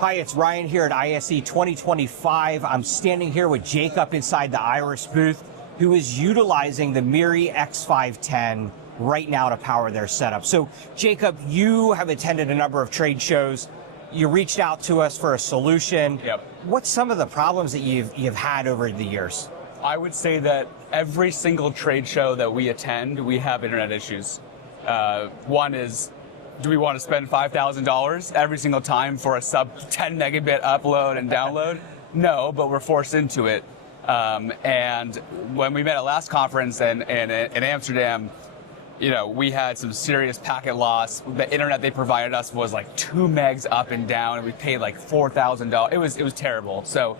Hi, it's Ryan here at ISE 2025. I'm standing here with Jacob inside the Iris booth, who is utilizing the Miri X510 right now to power their setup. So, Jacob, you have attended a number of trade shows. You reached out to us for a solution. Yep. What's some of the problems that you've had over the years? I would say that every single trade show that we attend, we have internet issues. One is, do we want to spend $5,000 every single time for a sub 10 megabit upload and download? No, but we're forced into it. And when we met at last conference in Amsterdam, you know, we had some serious packet loss. The internet they provided us was like 2 megs up and down, and we paid like $4,000. It was terrible. So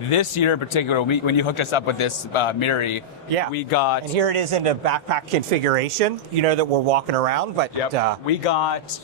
this year in particular, when you hooked us up with this Miri, we got... And here it is in the backpack configuration, you know, that we're walking around, but... we got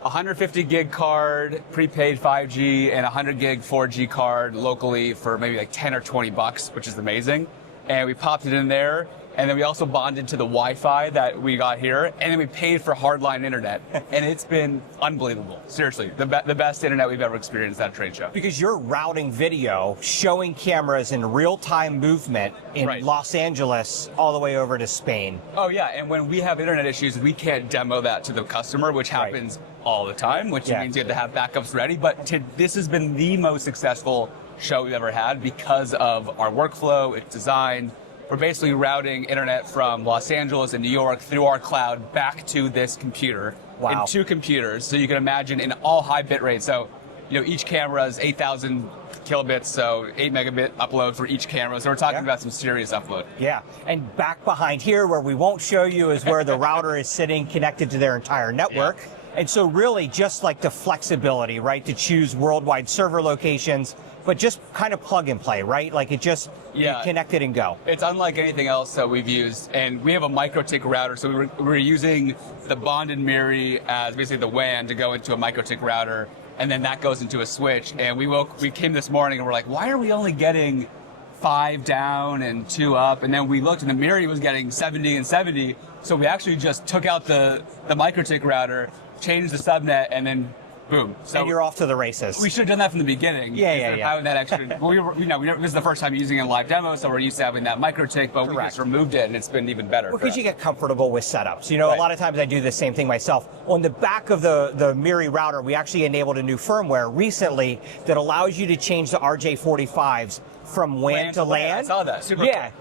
150 gig card, prepaid 5G, and 100 gig 4G card locally for maybe like 10 or 20 bucks, which is amazing. And we popped it in there. And then we also bonded to the Wi-Fi that we got here, and then we paid for hardline internet, and it's been unbelievable. Seriously, the best internet we've ever experienced at a trade show. Because you're routing video, showing cameras in real-time movement in Los Angeles all the way over to Spain. Oh yeah, and when we have internet issues, we can't demo that to the customer, which happens all the time, which means you have to have backups ready. But this has been the most successful show we've ever had because of our workflow, its design. We're basically routing internet from Los Angeles and New York through our cloud back to this computer in 2 computers. So you can imagine in all high bit rates. So, you know, each camera is 8,000 kilobits, so 8 megabit upload for each camera. So we're talking about some serious upload. Yeah, and back behind here where we won't show you is where the router is sitting connected to their entire network. And so really just like the flexibility, right, to choose worldwide server locations, but just kind of plug and play, right? Like it just, you connect it and go. It's unlike anything else that we've used. And we have a MikroTik router, so we're using the bonded Miri as basically the WAN to go into a MikroTik router, and then that goes into a switch. And we came this morning and we're like, why are we only getting 5 down and 2 up? And then we looked and the Miri was getting 70 and 70. So we actually just took out the MikroTik router, changed the subnet, and then boom. So and you're off to the races. We should have done that from the beginning. Having that extra, this is the first time using it in live demo, so we're used to having that MikroTik, but we just removed it, and it's been even better. Because you get comfortable with setups. You know, a lot of times I do the same thing myself. On the back of the Miri router, we actually enabled a new firmware recently that allows you to change the RJ45s from WAN to LAN. I saw that.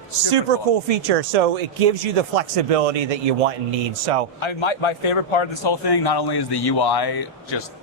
Super cool feature. So it gives you the flexibility that you want and need. So my favorite part of this whole thing, not only is the UI just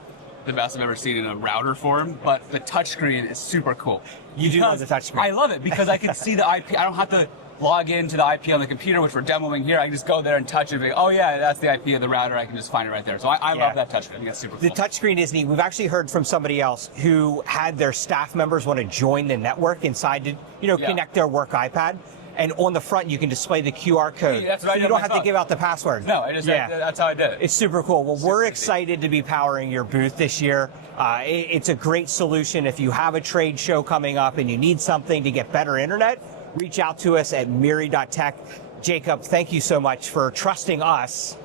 the best I've ever seen in a router form, but the touchscreen is super cool. You do love the touchscreen. I love it because I can see the IP. I don't have to log into the IP on the computer, which we're demoing here. I can just go there and touch it. And oh yeah, that's the IP of the router. I can just find it right there. So I love that touchscreen. I think that's super cool. The touchscreen is neat. We've actually heard from somebody else who had their staff members want to join the network inside to, connect their work iPad. And on the front, you can display the QR code. That's right. So you don't have to give out the password. No, that's how I did it. It's super cool. Well, we're excited to be powering your booth this year. It's a great solution. If you have a trade show coming up and you need something to get better internet, reach out to us at Miri.tech. Jacob, thank you so much for trusting us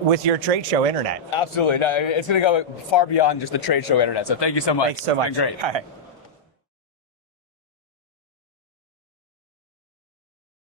with your trade show internet. Absolutely. No, it's going to go far beyond just the trade show internet. So thank you so much. Thanks so much. It's been great. All right.